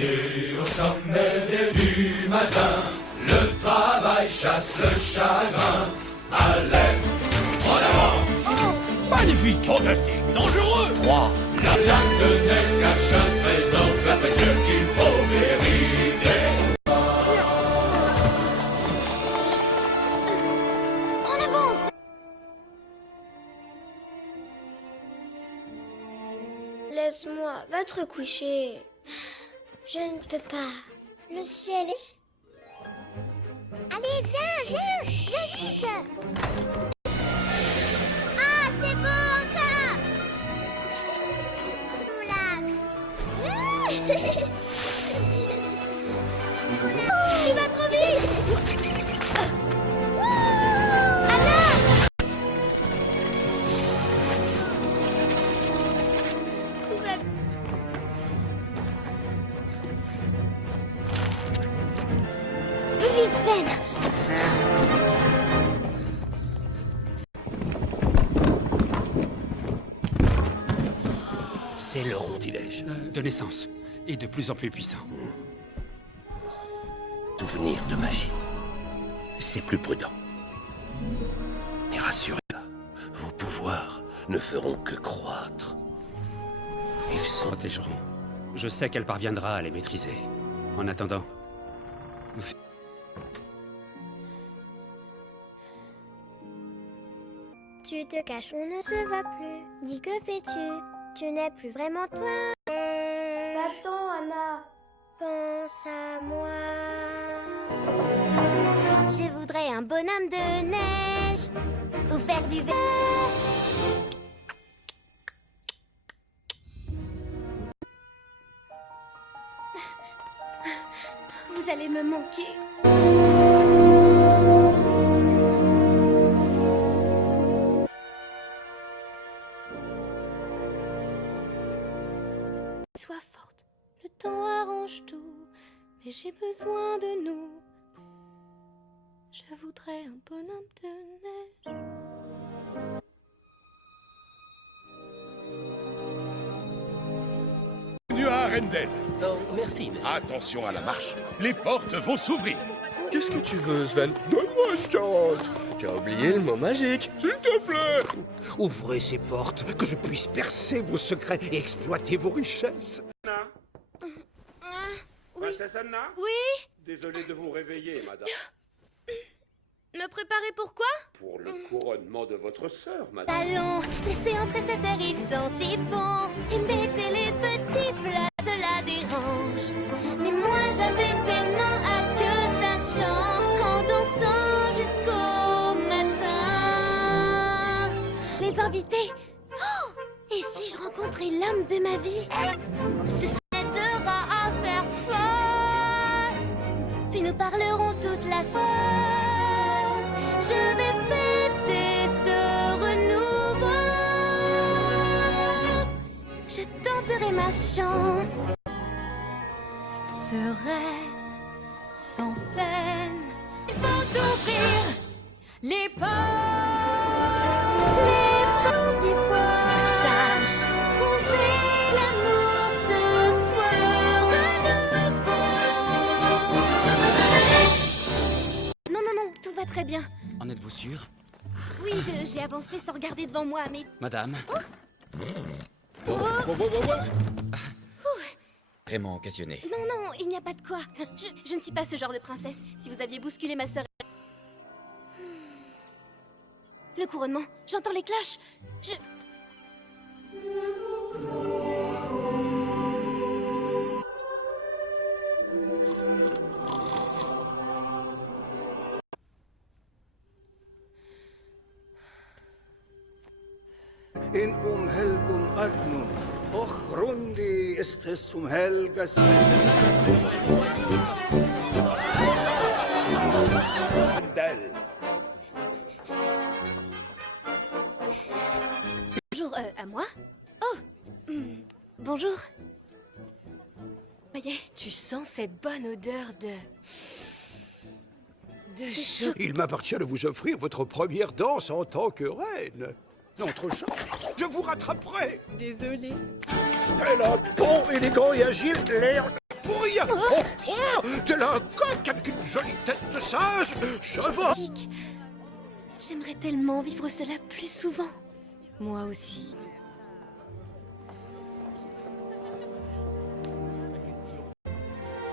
Et au sommet du matin, le travail chasse le chagrin. Allez, en avant! Oh, magnifique! Fantastique! Dangereux! Froid! La plaque de neige cache un trésor bien précieux qu'il faut mériter. En avance! Laisse-moi, va te recoucher. Je ne peux pas. Le ciel est... Allez, viens, viens vite! Ah, c'est beau encore! Tu vas trop vite! Anna! Tout va... Plus vite, Sven! C'est le rontilège. De naissance. Et de plus en plus puissant. Souvenir de magie. C'est plus prudent. Mais rassurez-vous, vos pouvoirs ne feront que croître. Ils sont... Protégeront. Je sais qu'elle parviendra à les maîtriser. En attendant... Tu te caches, on ne se voit plus. Dis, que fais-tu? Tu n'es plus vraiment toi. Attends, Anna. Pense à moi. Je voudrais un bonhomme de neige. Ou faire du vélo. Vous allez me manquer. Sois forte, le temps arrange tout, mais j'ai besoin de nous. Je voudrais un bonhomme de neige. Bienvenue à Arendelle. Merci, monsieur. Attention à la marche, les portes vont s'ouvrir. Qu'est-ce que tu veux, Sven? Donne-moi une chance. Tu as oublié le mot magique. S'il te plaît. Ouvrez ces portes, que je puisse percer vos secrets et exploiter vos richesses. Princesse Anna? Oui? Désolé de vous réveiller, madame. Me préparer pour quoi? Pour le couronnement de votre sœur, madame. Allons, laissez entrer cet air, il sent si bon. Et mettez les petits plats, cela dérange. Mais moi j'avais tellement hâte que ça chante en dansant jusqu'au matin. Les invités. Oh, et si je rencontrais l'homme de ma vie? Ce m'aidera à faire face. Puis nous parlerons toute la soirée. Je vais fêter ce renouveau. Je tenterai ma chance. Sereine, sans peine. Il faut ouvrir les portes. Les portes, il faut. Sois sage. Trouver l'amour ce soir renouveau. Non, non, non, tout va très bien. En êtes-vous sûr? Oui, j'ai avancé sans regarder devant moi, mais... Madame? Vraiment occasionné. Non, non, il n'y a pas de quoi. Je ne suis pas ce genre de princesse. Si vous aviez bousculé ma sœur... Le couronnement, j'entends les cloches. In helgum agnum, och rundi estes helgas. Arendelle. Bonjour, à moi? Oh, bonjour. Voyez, tu sens cette bonne odeur de chocolat. Il m'appartient de vous offrir votre première danse en tant que reine. Notre chance, je vous rattraperai. Désolée. Tel un bon, élégant et agile, l'air pour rien. Oh, oh, tel un coq avec une jolie tête de singe. Cheval. Dick, j'aimerais tellement vivre cela plus souvent. Moi aussi.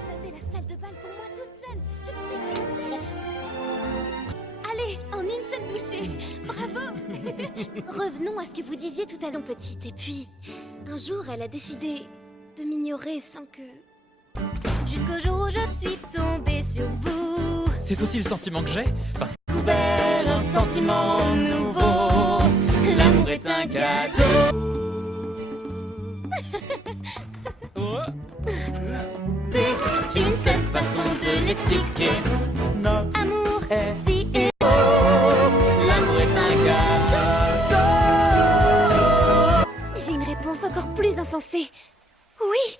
J'avais la salle de bal pour moi toute seule. Je pouvais danser. Allez, en une seule bouchée. Bravo. Revenons à ce que vous disiez tout à l'heure, petite. Et puis, un jour, elle a décidé de m'ignorer sans que... Jusqu'au jour où je suis tombée sur vous. C'est aussi le sentiment que j'ai, parce que Découvert un sentiment nouveau. L'amour est un cadeau. C'est une seule façon de l'expliquer. notre Amour, est si et l'amour est un cadeau. J'ai une réponse encore plus insensée. Oui.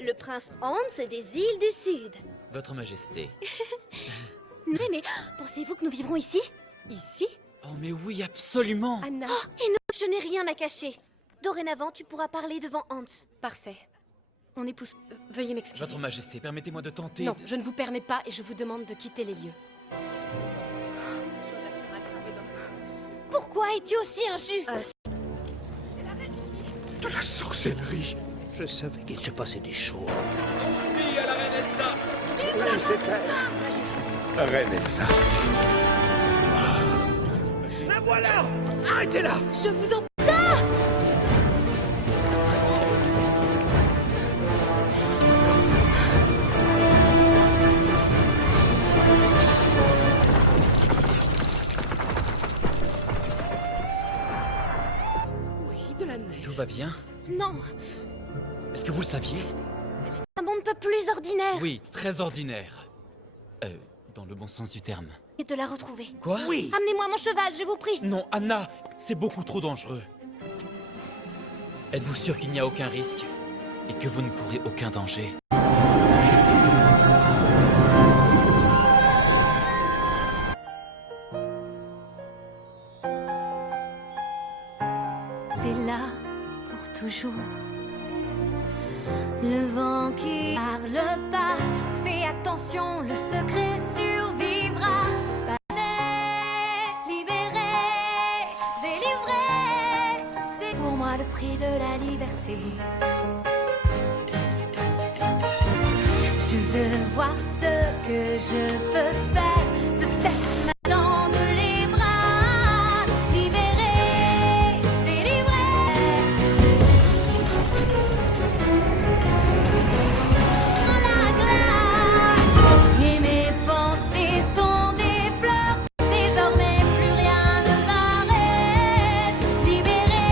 Le prince Hans des îles du Sud. Votre Majesté. Mais pensez-vous que nous vivrons ici? Ici? Oh mais oui, absolument. Anna. Oh, et non, je n'ai rien à cacher. Dorénavant, tu pourras parler devant Hans. Parfait. On épouse... veuillez m'excuser. Votre Majesté, permettez-moi de tenter... Non, je ne vous permets pas et je vous demande de quitter les lieux. Pourquoi es-tu aussi injuste? De la sorcellerie. Je savais qu'il se passait des choses. Vie à la reine Elsa. Oui, c'est elle. Reine Elsa. La voilà. Arrêtez-la. Je vous en... Tout va bien? Non, Est-ce que vous le saviez? un monde peu plus ordinaire. Oui, très ordinaire. Dans le bon sens du terme. Et de la retrouver. Quoi? Oui. Amenez-moi mon cheval, je vous prie. Non, Anna, c'est beaucoup trop dangereux. Êtes-vous sûr qu'il n'y a aucun risque? Et que vous ne courez aucun danger? C'est là pour toujours. Le vent qui parle pas, fais attention, le secret survivra. Libéré, délivré, c'est pour moi le prix de la liberté. Je veux voir ce que je peux faire de cette main dans les bras. Libéré, délivré. Dans la glace, et mes pensées sont des fleurs. Désormais, plus rien ne m'arrête. Libéré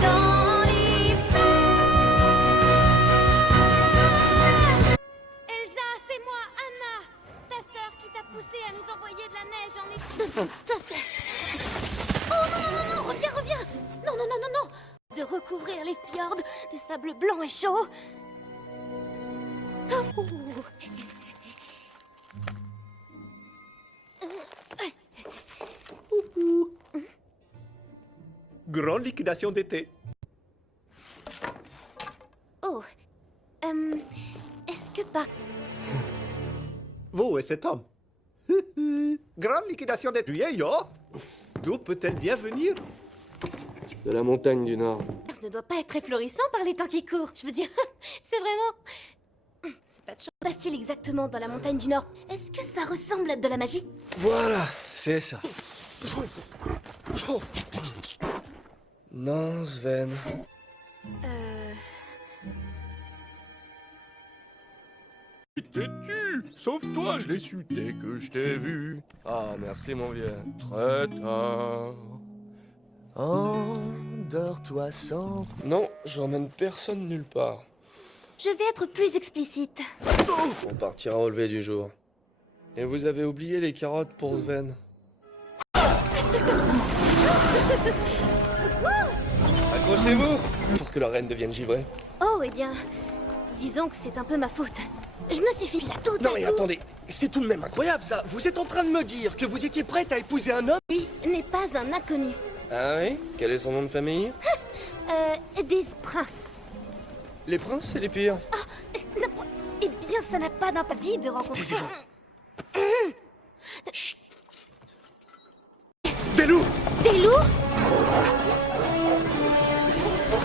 dans l'hiver. Elsa, c'est moi, Anna, ta sœur qui t'a poussé à nous envoyer de la neige en été. Oh non, non, non, non, reviens, reviens. Non, non, non, non, non. De recouvrir les fjords de sable blanc et chaud. Ouh. Grande liquidation d'été. Oh, est-ce que par... Vous et cet homme. Grande liquidation d'été. Vieillot. D'où peut-elle bien venir? De la montagne du Nord. Ce ne doit pas être très florissant par les temps qui courent. Je veux dire, c'est vraiment... C'est pas de chance. Passe-t-il exactement dans la montagne du Nord? Est-ce que ça ressemble à de la magie? Voilà, c'est ça. Non, Sven. T'es-tu? Sauf toi, je l'ai su dès que je t'ai vu. Ah, merci mon vieux. Très tard. Endors-toi sans... Non, j'emmène personne nulle part. Je vais être plus explicite. On partira au lever du jour. Et vous avez oublié les carottes pour Sven. Accrochez-vous pour que la reine devienne givrée. Oh, eh bien, disons que c'est un peu ma faute. Je me suis fait là tout Non à mais coup. attendez, c'est tout de même incroyable ça. Vous êtes en train de me dire que vous étiez prête à épouser un homme? Lui n'est pas un inconnu. Ah oui? Quel est son nom de famille? Des princes. Les princes, c'est les pires. Eh bien, ça n'a pas d'impact de rencontrer... Taisez-vous. Chut. Des loups! Des loups?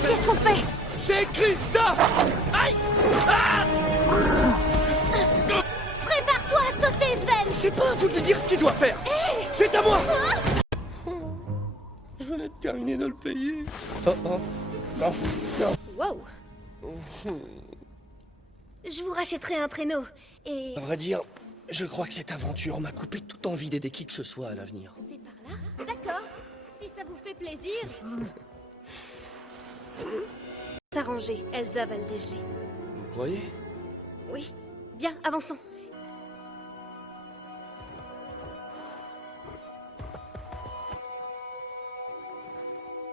Qu'est-ce qu'on fait? C'est Christophe! Aïe! Ah! Prépare-toi à sauter, Sven! C'est pas à vous de dire ce qu'il doit faire! Hey! C'est à moi! Je venais de terminer de le payer. Oh, oh. Non, non. Wow! Je vous rachèterai un traîneau, et... À vrai dire, je crois que cette aventure m'a coupé toute envie d'aider qui que ce soit à l'avenir. C'est par là? D'accord. Si ça vous fait plaisir... S'arranger, Elsa va le dégeler. Vous croyez? Oui. Bien, avançons.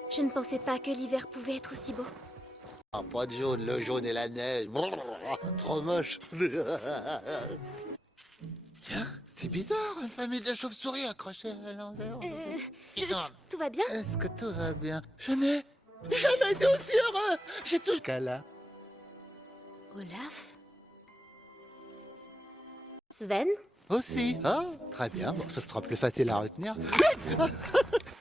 Je ne pensais pas que l'hiver pouvait être aussi beau. Ah, pas de jaune, le jaune et la neige. Brrr, trop moche. Tiens, c'est bizarre, une famille de chauves-souris accrochées à l'envers. Tout va bien? Est-ce que tout va bien? Je n'ai jamais été aussi heureux. J'ai tout jusqu'à là. Olaf? Sven? Aussi. Ah, très bien. Bon, ce sera plus facile à retenir.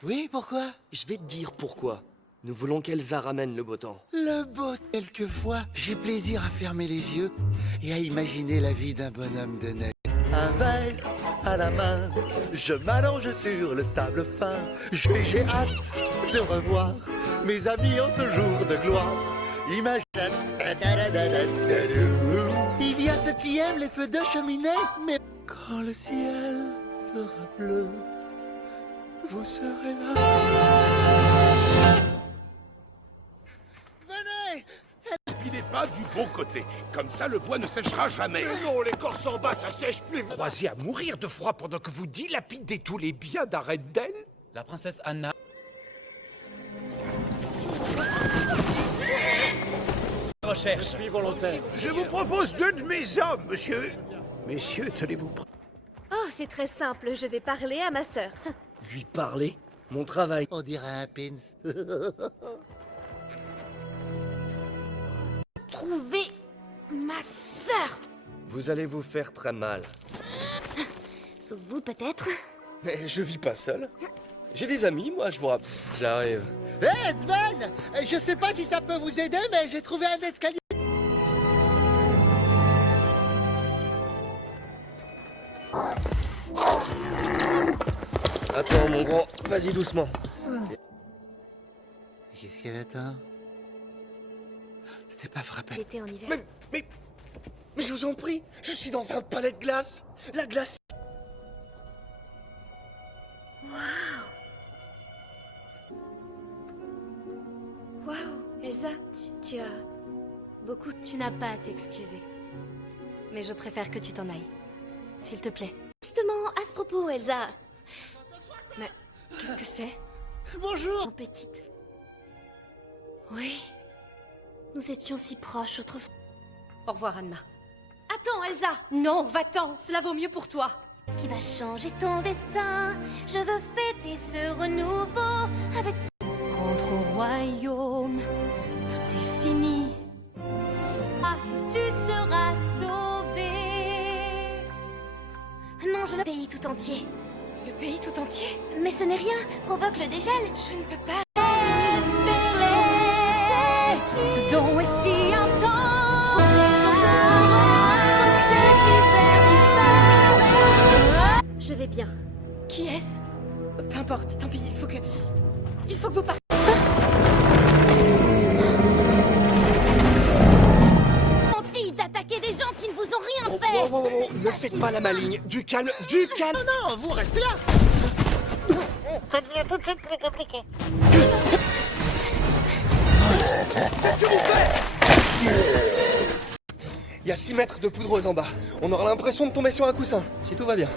Oui, pourquoi? Je vais te dire pourquoi. Nous voulons qu'Elsa ramène le beau temps. Le beau, quelquefois, j'ai plaisir à fermer les yeux et à imaginer la vie d'un bonhomme de neige. Un verre à la main, je m'allonge sur le sable fin. J'ai hâte de revoir mes amis en ce jour de gloire. Imagine. Il y a ceux qui aiment les feux de cheminée, mais quand le ciel sera bleu, vous serez là. Venez! Il n'est pas du bon côté. Comme ça, le bois ne séchera jamais. Mais non, l'écorce en bas, ça sèche plus. Croisé à mourir de froid pendant que vous dilapidez tous les biens d'Arendelle? La princesse Anna... Recherche. Je suis volontaire. Je vous propose 2 de mes hommes, monsieur. Messieurs, tenez-vous prêts. Oh, c'est très simple, je vais parler à ma sœur. Lui parler? Mon travail. On dirait un pins. Trouver ma sœur! Vous allez vous faire très mal. Sauf vous, peut-être? Mais je vis pas seul. J'ai des amis, moi, je vous rappelle. J'arrive. Hé, Sven! Je sais pas si ça peut vous aider, mais j'ai trouvé un escalier. Attends, mon grand, vas-y doucement. Qu'est-ce qu'elle attend? C'est pas frappé. L'été en hiver. Mais je vous en prie, je suis dans un palais de glace. La glace. Waouh! Waouh! Elsa, tu as beaucoup... Tu n'as pas à t'excuser. Mais je préfère que tu t'en ailles. S'il te plaît. Justement, à ce propos, Elsa... Mais qu'est-ce que c'est? Bonjour! Mon petite. Oui. Nous étions si proches autrefois. Au revoir, Anna. Attends, Elsa! Non, va-t'en, cela vaut mieux pour toi. Qui va changer ton destin? Je veux fêter ce renouveau avec toi. Rentre au royaume, tout est fini. Ah, et tu seras sauvé. Non, je le pays tout entier. Le pays tout entier? Mais ce n'est rien. Provoque le dégel. Je ne peux pas espérer ce don est si intense. Les gens Je vais bien. Qui est-ce? Peu importe, tant pis, il faut que vous partiez. Menti d'attaquer des gens qui ne vous ont rien Oh, fait. oh, ne faites pas la maligne. Du calme, du calme. Non, vous restez là! Ça devient tout de suite plus compliqué. Qu'est-ce que vous faites? Il y a 6 mètres de poudreuse en bas. On aura l'impression de tomber sur un coussin, si tout va bien.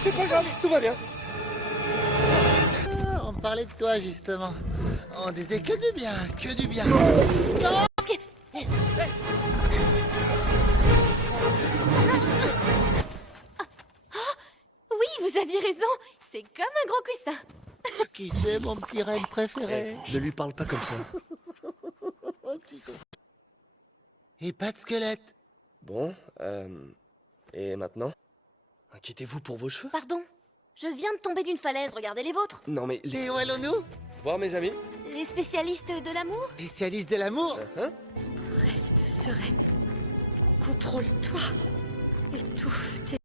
C'est pas grave, tout va bien. Ah, on parlait de toi, justement. On disait que du bien, que du bien. Oui, vous aviez raison. C'est comme un gros coussin. Qui c'est mon petit reine préféré? Ne lui parle pas comme ça. Et pas de squelette. Bon, et maintenant? Inquiétez-vous pour vos cheveux? Pardon, je viens de tomber d'une falaise, regardez les vôtres. Non mais... Et où allons-nous? Voir mes amis? Les spécialistes de l'amour? Spécialiste de l'amour? Hein? Reste sereine. Contrôle-toi. Étouffe tes...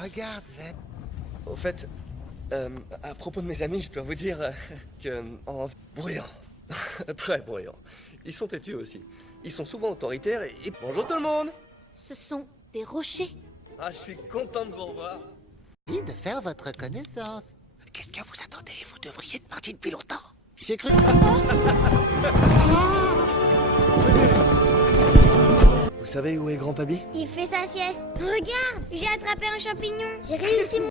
Regarde, Sven. Au fait, à propos de mes amis, je dois vous dire que... bruyants. Très bruyants. Ils sont têtus aussi. Ils sont souvent autoritaires et... Bonjour tout le monde! Ce sont des rochers. Ah, je suis content de vous revoir. Envie de faire votre connaissance. Qu'est-ce que vous attendez? Vous devriez être parti depuis longtemps. J'ai cru... Vous savez où est Grand Pabi? Il fait sa sieste. Regarde, j'ai attrapé un champignon. J'ai réussi mon...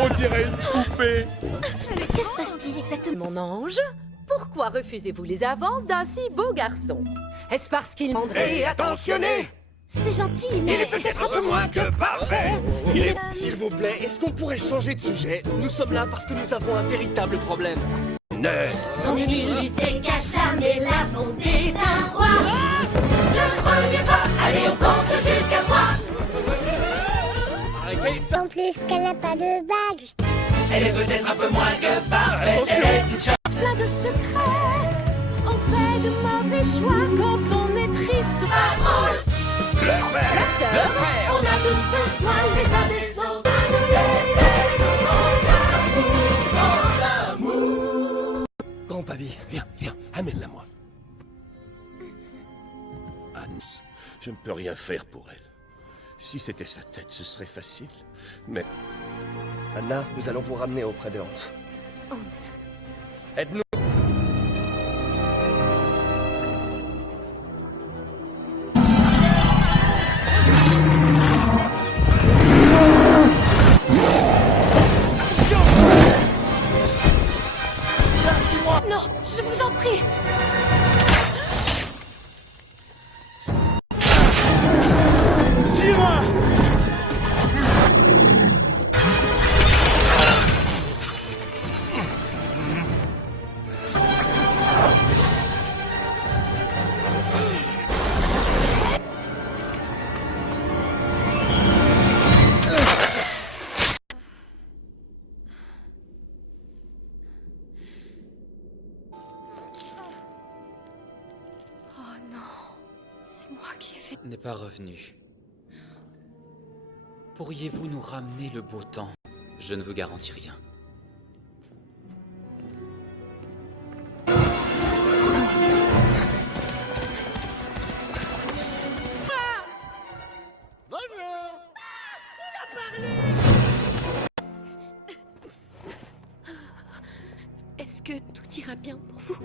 On dirait une poupée. Que se passe-t-il exactement? Mon ange, pourquoi refusez-vous les avances d'un si beau garçon? Est-ce parce qu'il est attentionné? C'est gentil, mais... Peut-être un peu moins que parfait. Il est... S'il vous plaît, est-ce qu'on pourrait changer de sujet? Nous sommes là parce que nous avons un véritable problème. Son humilité cache l'âme et la bonté d'un roi. Le premier pas, allez on compte jusqu'à 3. Arrêtez, stop! En plus qu'elle n'a pas de bague. Elle est peut-être un peu moins que parfaite. Elle est une Plein de secrets, on fait de mauvais choix quand on est triste. Pas drôle, La sœur, on a tous besoin les uns des autres. Grand Pabi. Viens, viens, amène-la moi. Hans, je ne peux rien faire pour elle. Si c'était sa tête, ce serait facile. Mais Anna, nous allons vous ramener auprès de Hans. Hans. Aide-nous. non, je vous en prie. Oh non, c'est moi qui ai fait... N'est pas revenu. Pourriez-vous nous ramener le beau temps? Je ne vous garantis rien. Bonjour. Est-ce que tout ira bien pour vous?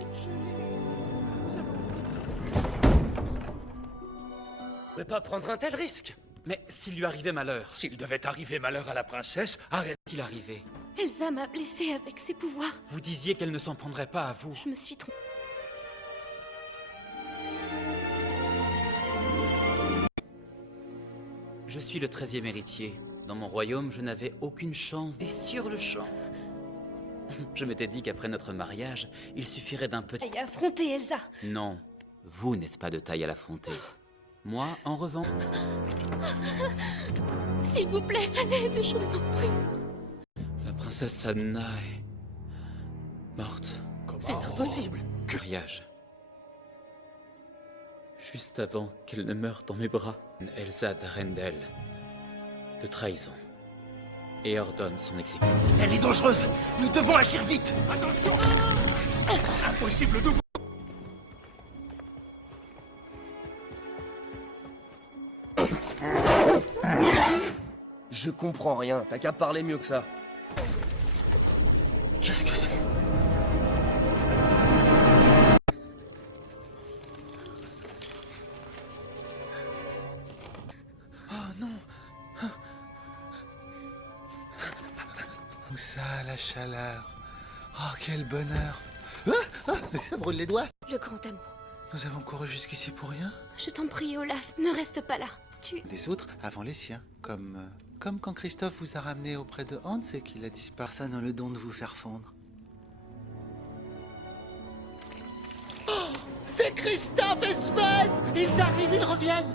On ne peut pas prendre un tel risque. Mais s'il lui arrivait malheur, S'il devait arriver malheur à la princesse, arrête. s'il arrivait, Elsa m'a blessée avec ses pouvoirs. vous disiez qu'elle ne s'en prendrait pas à vous. Je me suis trompée. Je suis le 13e héritier. Dans mon royaume, je n'avais aucune chance et sur le champ. Je m'étais dit qu'après notre mariage, il suffirait d'un petit... Et affronter Elsa. Non, vous n'êtes pas de taille à l'affronter. Moi, en revanche... S'il vous plaît, allez, je vous en prie. La princesse Anna est... morte. C'est impossible. Mariage. Juste avant qu'elle ne meure dans mes bras, Elsa d'Arendelle, de trahison, et ordonne son exécution. Elle est dangereuse. Nous devons agir vite. Attention. Impossible de... Je comprends rien, t'as qu'à parler mieux que ça. Qu'est-ce que c'est? Où ça, la chaleur. Oh, quel bonheur. Ça brûle les doigts. Le grand amour. Nous avons couru jusqu'ici pour rien. Je t'en prie, Olaf, ne reste pas là. Tu... Des autres avant les siens. Comme quand Christophe vous a ramené auprès de Hans et qu'il a disparu. Ça dans le don de vous faire fondre. C'est Christophe et Sven! Ils arrivent, ils reviennent!